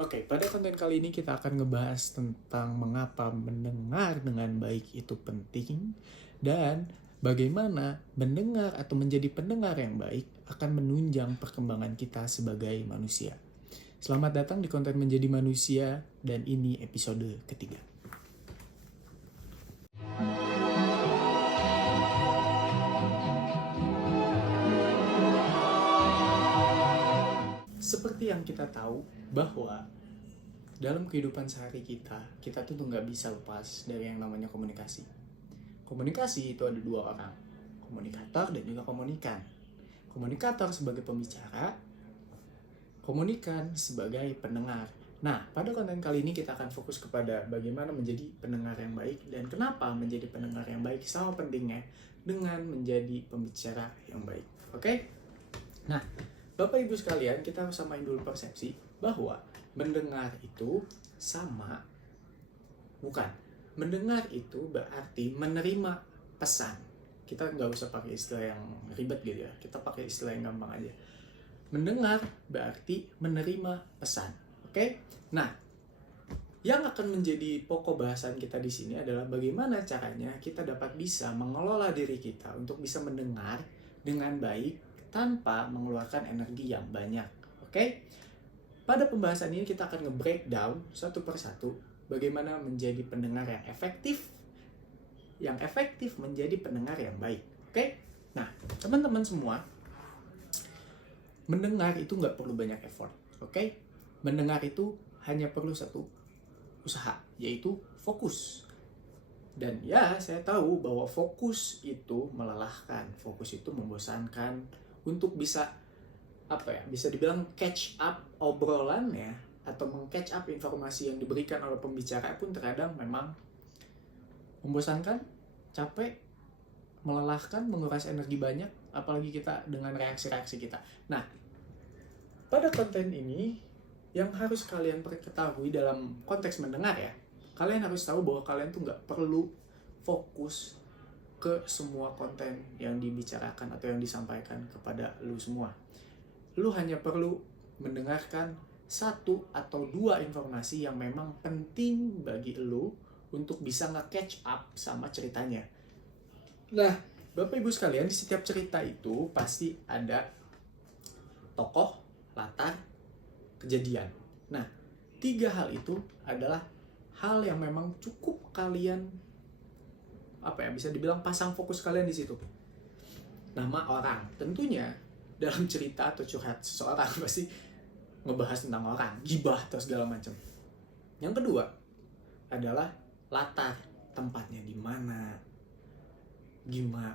Oke, pada konten kali ini kita akan ngebahas tentang mengapa mendengar dengan baik itu penting dan bagaimana mendengar atau menjadi pendengar yang baik akan menunjang perkembangan kita sebagai manusia. Selamat datang di konten Menjadi Manusia dan ini episode ketiga. Seperti yang kita tahu bahwa dalam kehidupan sehari kita tuh nggak bisa lepas dari yang namanya komunikasi. Komunikasi itu ada dua orang, komunikator dan juga komunikan. Komunikator sebagai pembicara, komunikan sebagai pendengar. Nah, pada konten kali ini kita akan fokus kepada bagaimana menjadi pendengar yang baik dan kenapa menjadi pendengar yang baik sama pentingnya dengan menjadi pembicara yang baik. Oke? Nah, Bapak Ibu sekalian, kita harus samain dulu persepsi bahwa mendengar itu sama, bukan. Mendengar itu berarti menerima pesan. Kita nggak usah pakai istilah yang ribet gitu ya, kita pakai istilah yang gampang aja. Mendengar berarti menerima pesan. Oke? Nah, yang akan menjadi pokok bahasan kita di sini adalah bagaimana caranya kita dapat bisa mengelola diri kita untuk bisa mendengar dengan baik tanpa mengeluarkan energi yang banyak. Oke? Pada pembahasan ini kita akan nge-breakdown satu persatu bagaimana menjadi pendengar yang efektif menjadi pendengar yang baik. Oke? Nah, teman-teman semua, mendengar itu nggak perlu banyak effort. Oke? Mendengar itu hanya perlu satu usaha, yaitu fokus. Dan ya, saya tahu bahwa fokus itu melelahkan, fokus itu membosankan. Untuk bisa bisa dibilang catch up obrolannya atau meng-catch up informasi yang diberikan oleh pembicara pun terkadang memang membosankan, capek, melelahkan, menguras energi banyak, apalagi kita dengan reaksi-reaksi kita. Nah, pada konten ini yang harus kalian ketahui dalam konteks mendengar ya, kalian harus tahu bahwa kalian tuh nggak perlu fokus ke semua konten yang dibicarakan atau yang disampaikan kepada lu semua. Lu hanya perlu mendengarkan satu atau dua informasi yang memang penting bagi lu untuk bisa nge-catch up sama ceritanya. Nah, Bapak Ibu sekalian, di setiap cerita itu pasti ada tokoh, latar, kejadian. Nah, tiga hal itu adalah hal yang memang cukup kalian bisa dibilang pasang fokus kalian di situ. Nama orang, tentunya dalam cerita atau curhat seseorang pasti ngebahas tentang orang, gibah atau segala macam. Yang kedua adalah latar, tempatnya di mana, gimana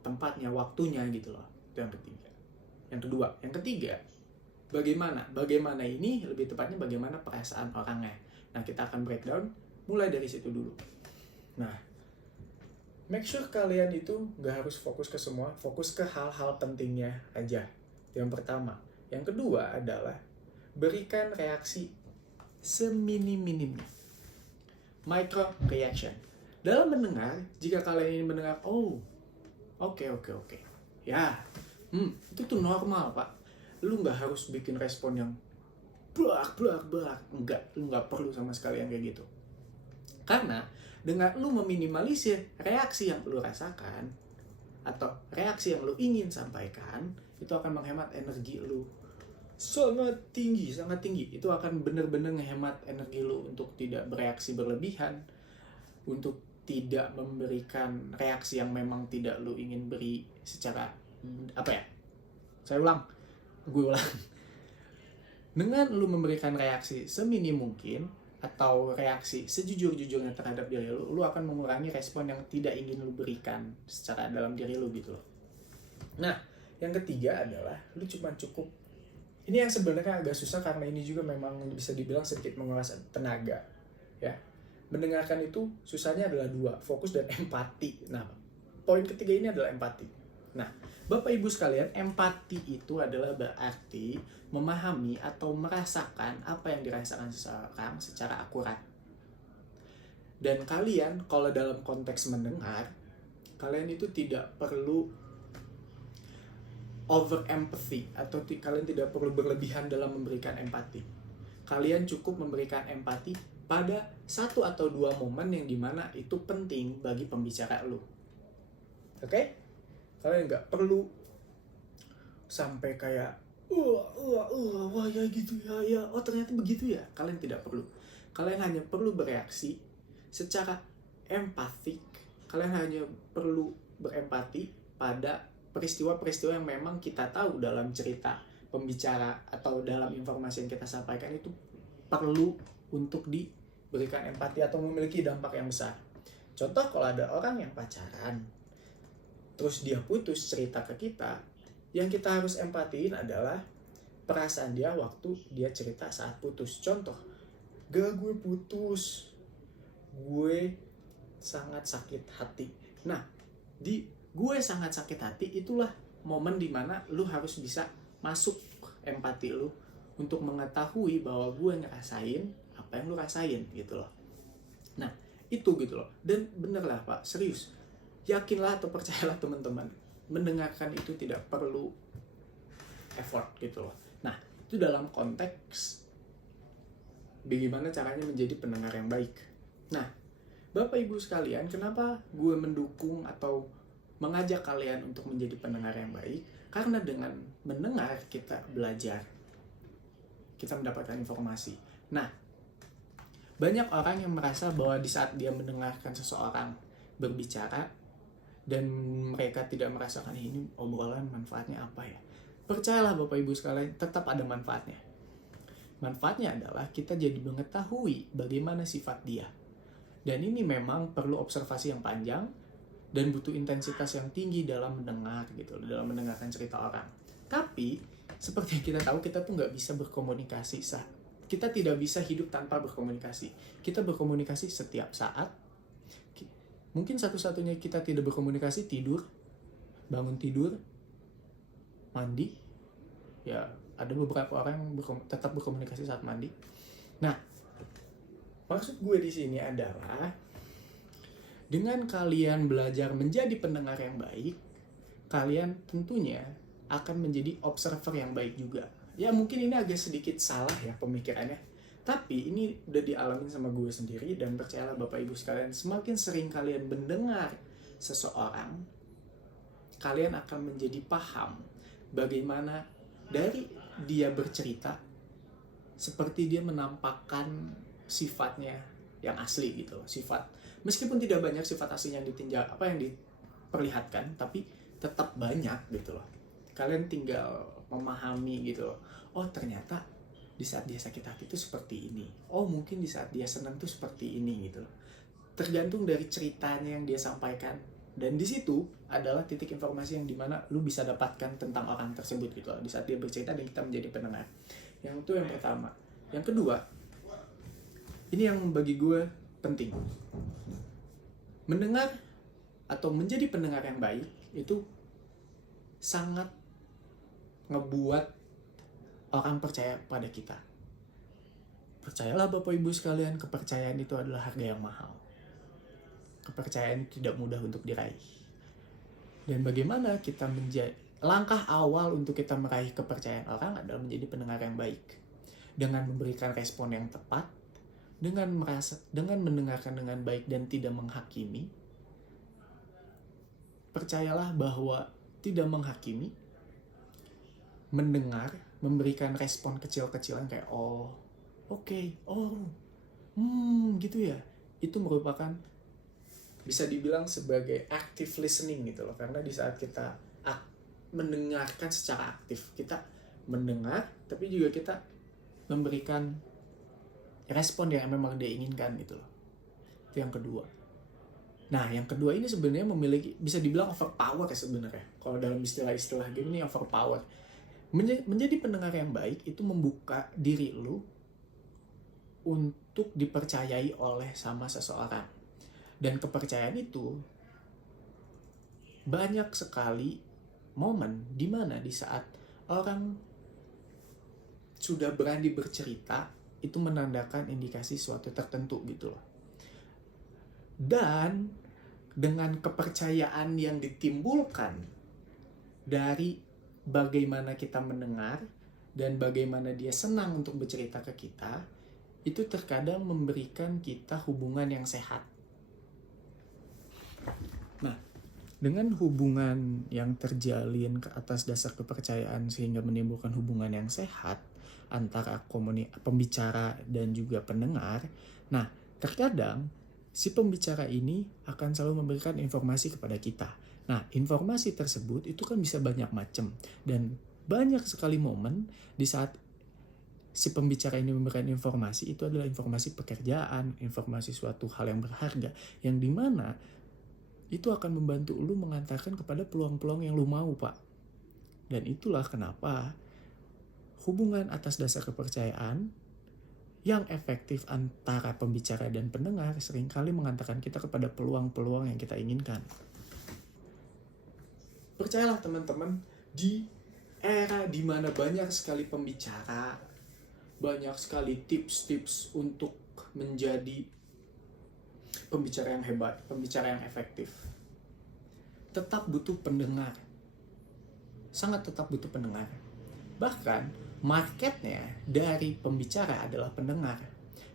tempatnya, waktunya gitu loh. Itu yang ketiga. Yang ketiga, bagaimana ini lebih tepatnya bagaimana perasaan orangnya. Nah, kita akan breakdown mulai dari situ dulu. Nah, make sure kalian itu gak harus fokus ke semua, fokus ke hal-hal pentingnya aja. Yang pertama. Yang kedua adalah berikan reaksi seminim-minimnya. Micro reaction. Dalam mendengar, jika kalian ingin mendengar, oke. Ya, itu tuh normal, Pak. Lu gak harus bikin respon yang blak. Enggak, lu gak perlu sama sekali yang kayak gitu. Karena dengan lu meminimalisir reaksi yang lu rasakan atau reaksi yang lu ingin sampaikan, itu akan menghemat energi lu sangat tinggi. Itu akan benar-benar ngehemat energi lu untuk tidak bereaksi berlebihan, untuk tidak memberikan reaksi yang memang tidak lu ingin beri secara gue ulang. Dengan lu memberikan reaksi seminim mungkin atau reaksi sejujur-jujurnya terhadap diri lu akan mengurangi respon yang tidak ingin lu berikan secara dalam diri lu gitu loh. Nah, yang ketiga adalah lu cuma cukup. Ini yang sebenarnya agak susah karena ini juga memang bisa dibilang sedikit menguras tenaga, ya. Mendengarkan itu susahnya adalah dua, fokus dan empati. Nah, poin ketiga ini adalah empati. Nah, Bapak Ibu sekalian, empati itu adalah berarti memahami atau merasakan apa yang dirasakan seseorang secara akurat. Dan kalian, kalau dalam konteks mendengar, kalian itu tidak perlu over empathy atau kalian tidak perlu berlebihan dalam memberikan empati. kalian cukup memberikan empati pada 1 atau 2 momen yang dimana itu penting bagi pembicara lu. Oke? Kalian nggak perlu sampai kayak wah ya gitu ya, oh ternyata begitu ya. Kalian tidak perlu. Kalian hanya perlu bereaksi secara empatik. Kalian hanya perlu berempati pada peristiwa-peristiwa yang memang kita tahu dalam cerita pembicara atau dalam informasi yang kita sampaikan itu perlu untuk diberikan empati atau memiliki dampak yang besar. Contoh, kalau ada orang yang pacaran terus dia putus cerita ke kita, yang kita harus empatiin adalah perasaan dia waktu dia cerita saat putus. Contoh, gue putus, gue sangat sakit hati. Nah, di gue sangat sakit hati itulah momen dimana lu harus bisa masuk empati lu untuk mengetahui bahwa gue ngerasain apa yang lu rasain gitu loh. Nah, itu gitu loh. Dan bener lah Pak, serius. Yakinlah atau percayalah teman-teman, mendengarkan itu tidak perlu effort gitu loh. Nah, itu dalam konteks bagaimana caranya menjadi pendengar yang baik. Nah, Bapak Ibu sekalian, kenapa gue mendukung atau mengajak kalian untuk menjadi pendengar yang baik? Karena dengan mendengar kita belajar, kita mendapatkan informasi. Nah, banyak orang yang merasa bahwa di saat dia mendengarkan seseorang berbicara dan mereka tidak merasakan ini obrolan manfaatnya apa ya. Percayalah Bapak Ibu sekalian, tetap ada manfaatnya. Manfaatnya adalah kita jadi mengetahui bagaimana sifat dia. Dan ini memang perlu observasi yang panjang dan butuh intensitas yang tinggi dalam mendengar gitu, dalam mendengarkan cerita orang. Tapi seperti yang kita tahu, kita tuh nggak bisa berkomunikasi. Kita tidak bisa hidup tanpa berkomunikasi. Kita berkomunikasi setiap saat. Mungkin satu-satunya kita tidak berkomunikasi tidur, bangun tidur, mandi. Ya, ada beberapa orang yang tetap berkomunikasi saat mandi. Nah, maksud gue di sini adalah dengan kalian belajar menjadi pendengar yang baik, kalian tentunya akan menjadi observer yang baik juga. Ya mungkin ini agak sedikit salah ya pemikirannya, tapi ini udah dialamin sama gue sendiri. Dan percayalah Bapak Ibu sekalian, semakin sering kalian mendengar seseorang, kalian akan menjadi paham bagaimana dari dia bercerita, seperti dia menampakkan sifatnya yang asli gitu, sifat meskipun tidak banyak sifat aslinya yang ditinjau yang diperlihatkan, tapi tetap banyak gitu loh. Kalian tinggal memahami gitu loh. Oh ternyata di saat dia sakit hati itu seperti ini. Oh mungkin di saat dia senang tuh seperti ini gitu loh. Tergantung dari ceritanya yang dia sampaikan. Dan di situ adalah titik informasi yang dimana lu bisa dapatkan tentang orang tersebut gitu loh. Di saat dia bercerita dan kita menjadi pendengar. Yang itu yang pertama. Yang kedua, ini yang bagi gue penting. Mendengar atau menjadi pendengar yang baik itu sangat ngebuat orang percaya pada kita. Percayalah Bapak Ibu sekalian, kepercayaan itu adalah harga yang mahal. Kepercayaan tidak mudah untuk diraih. Dan bagaimana kita langkah awal untuk kita meraih kepercayaan orang adalah menjadi pendengar yang baik. Dengan memberikan respon yang tepat, dengan mendengarkan dengan baik dan tidak menghakimi. Percayalah bahwa tidak menghakimi, mendengar, memberikan respon kecil-kecilan kayak oh, oke, oh, gitu ya. Itu merupakan bisa dibilang sebagai active listening gitu loh. Karena di saat kita mendengarkan secara aktif, kita mendengar tapi juga kita memberikan respon yang memang dia inginkan gitu loh. Itu yang kedua. Nah, yang kedua ini sebenarnya memiliki, bisa dibilang overpower ya sebenarnya. Kalau dalam istilah-istilah game ini overpower. Menjadi pendengar yang baik itu membuka diri lu untuk dipercayai oleh sama seseorang. Dan kepercayaan itu banyak sekali momen di mana di saat orang sudah berani bercerita, itu menandakan indikasi suatu tertentu gitu loh. Dan dengan kepercayaan yang ditimbulkan dari bagaimana kita mendengar dan bagaimana dia senang untuk bercerita ke kita, itu terkadang memberikan kita hubungan yang sehat. Nah, dengan hubungan yang terjalin ke atas dasar kepercayaan sehingga menimbulkan hubungan yang sehat antara pembicara dan juga pendengar, nah terkadang si pembicara ini akan selalu memberikan informasi kepada kita. Nah, informasi tersebut itu kan bisa banyak macam, dan banyak sekali momen di saat si pembicara ini memberikan informasi itu adalah informasi pekerjaan, informasi suatu hal yang berharga, yang dimana itu akan membantu lu mengantarkan kepada peluang-peluang yang lu mau, Pak. Dan itulah kenapa hubungan atas dasar kepercayaan yang efektif antara pembicara dan pendengar seringkali mengantarkan kita kepada peluang-peluang yang kita inginkan. Percayalah teman-teman, di era di mana banyak sekali pembicara, banyak sekali tips-tips untuk menjadi pembicara yang hebat, pembicara yang efektif, tetap butuh pendengar. Sangat tetap butuh pendengar. Bahkan marketnya dari pembicara adalah pendengar.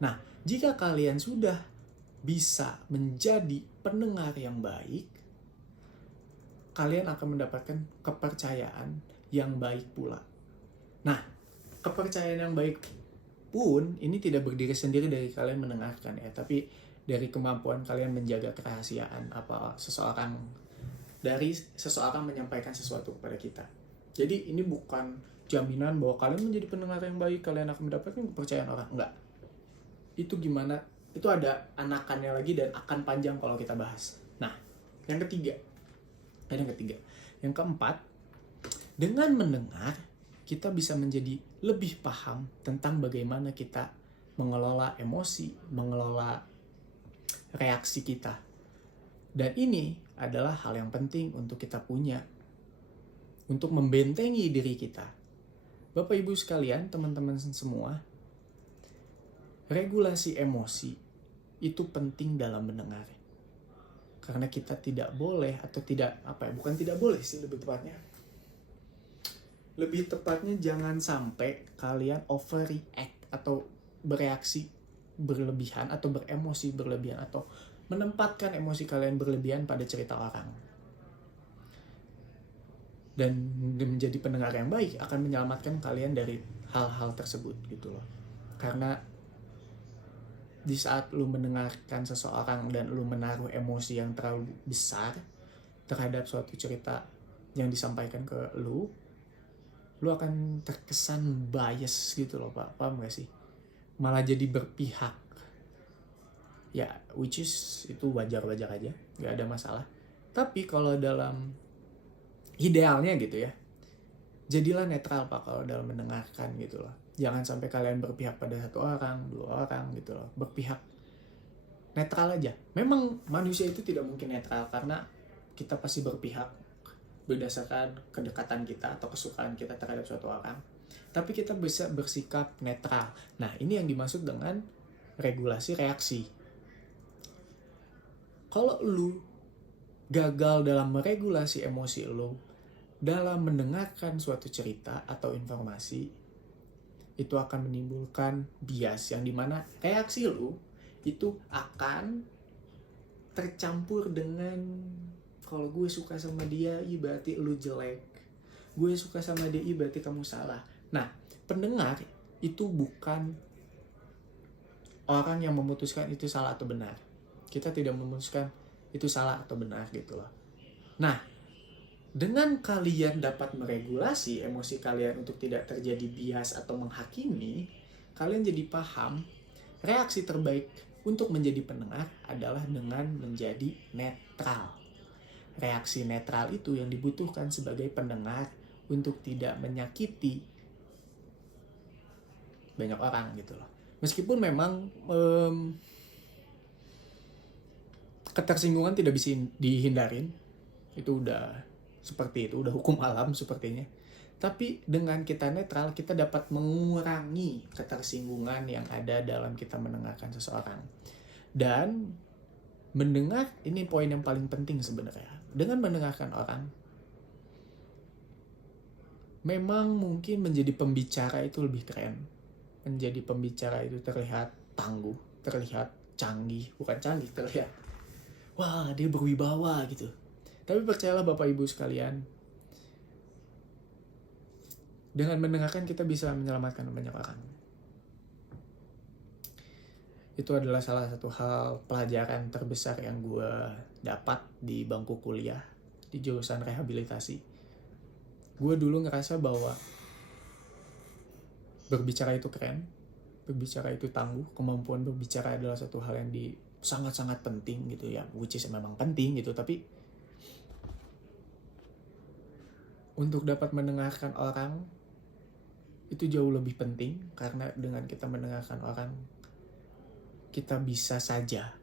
Nah, jika kalian sudah bisa menjadi pendengar yang baik, kalian akan mendapatkan kepercayaan yang baik pula. Nah, kepercayaan yang baik pun ini tidak berdiri sendiri dari kalian mendengarkan ya, tapi dari kemampuan kalian menjaga kerahasiaan dari seseorang menyampaikan sesuatu kepada kita. Jadi ini bukan jaminan bahwa kalian menjadi pendengar yang baik, kalian akan mendapatkan kepercayaan orang. Enggak. Itu gimana? Itu ada anakannya lagi dan akan panjang kalau kita bahas. Nah, yang keempat, dengan mendengar, kita bisa menjadi lebih paham tentang bagaimana kita mengelola emosi, mengelola reaksi kita. Dan ini adalah hal yang penting untuk kita punya, untuk membentengi diri kita. Bapak Ibu sekalian, teman-teman semua, regulasi emosi itu penting dalam mendengar. Karena kita tidak boleh, atau tidak, bukan tidak boleh sih lebih tepatnya. Lebih tepatnya jangan sampai kalian overreact atau bereaksi berlebihan atau beremosi berlebihan atau menempatkan emosi kalian berlebihan pada cerita orang. Dan menjadi pendengar yang baik akan menyelamatkan kalian dari hal-hal tersebut gitu loh. Karena di saat lu mendengarkan seseorang dan lu menaruh emosi yang terlalu besar terhadap suatu cerita yang disampaikan ke lu akan terkesan bias gitu loh, Pak. Paham gak sih? Malah jadi berpihak. Ya, which is itu wajar-wajar aja, gak ada masalah. Tapi kalau dalam idealnya gitu ya, jadilah netral, Pak, kalau dalam mendengarkan gitu loh. Jangan sampai kalian berpihak pada satu orang, dua orang gitu loh. Berpihak, netral aja. Memang manusia itu tidak mungkin netral karena kita pasti berpihak berdasarkan kedekatan kita atau kesukaan kita terhadap suatu orang. Tapi kita bisa bersikap netral. Nah, ini yang dimaksud dengan regulasi reaksi. Kalau lu gagal dalam meregulasi emosi lu dalam mendengarkan suatu cerita atau informasi, itu akan menimbulkan bias yang dimana reaksi lu itu akan tercampur dengan kalau gue suka sama dia, berarti lu jelek. Gue suka sama dia, berarti kamu salah. Nah, pendengar itu bukan orang yang memutuskan itu salah atau benar. Kita tidak memutuskan itu salah atau benar gitu loh. Nah, dengan kalian dapat meregulasi emosi kalian untuk tidak terjadi bias atau menghakimi, kalian jadi paham reaksi terbaik untuk menjadi pendengar adalah dengan menjadi netral. Reaksi netral itu yang dibutuhkan sebagai pendengar untuk tidak menyakiti banyak orang gitu loh. Meskipun memang ketersinggungan tidak bisa dihindarin, itu udah seperti itu, udah hukum alam sepertinya. Tapi dengan kita netral, kita dapat mengurangi ketersinggungan yang ada dalam kita mendengarkan seseorang. Dan mendengar, ini poin yang paling penting sebenarnya. Dengan mendengarkan orang, memang mungkin menjadi pembicara itu lebih keren. Menjadi pembicara itu terlihat tangguh, terlihat canggih, bukan canggih, terlihat wah dia berwibawa gitu. Tapi percayalah Bapak Ibu sekalian, dengan mendengarkan kita bisa menyelamatkan banyak orang. Itu adalah salah satu hal pelajaran terbesar yang gue dapat di bangku kuliah di jurusan rehabilitasi. Gue dulu ngerasa bahwa berbicara itu keren, berbicara itu tangguh, kemampuan berbicara adalah satu hal yang sangat-sangat penting gitu ya, which is memang penting gitu, tapi untuk dapat mendengarkan orang itu jauh lebih penting, karena dengan kita mendengarkan orang, kita bisa saja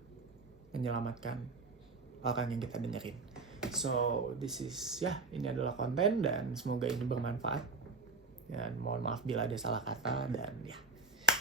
menyelamatkan orang yang kita dengerin. So, this is, ini adalah konten dan semoga ini bermanfaat. Dan mohon maaf bila ada salah kata dan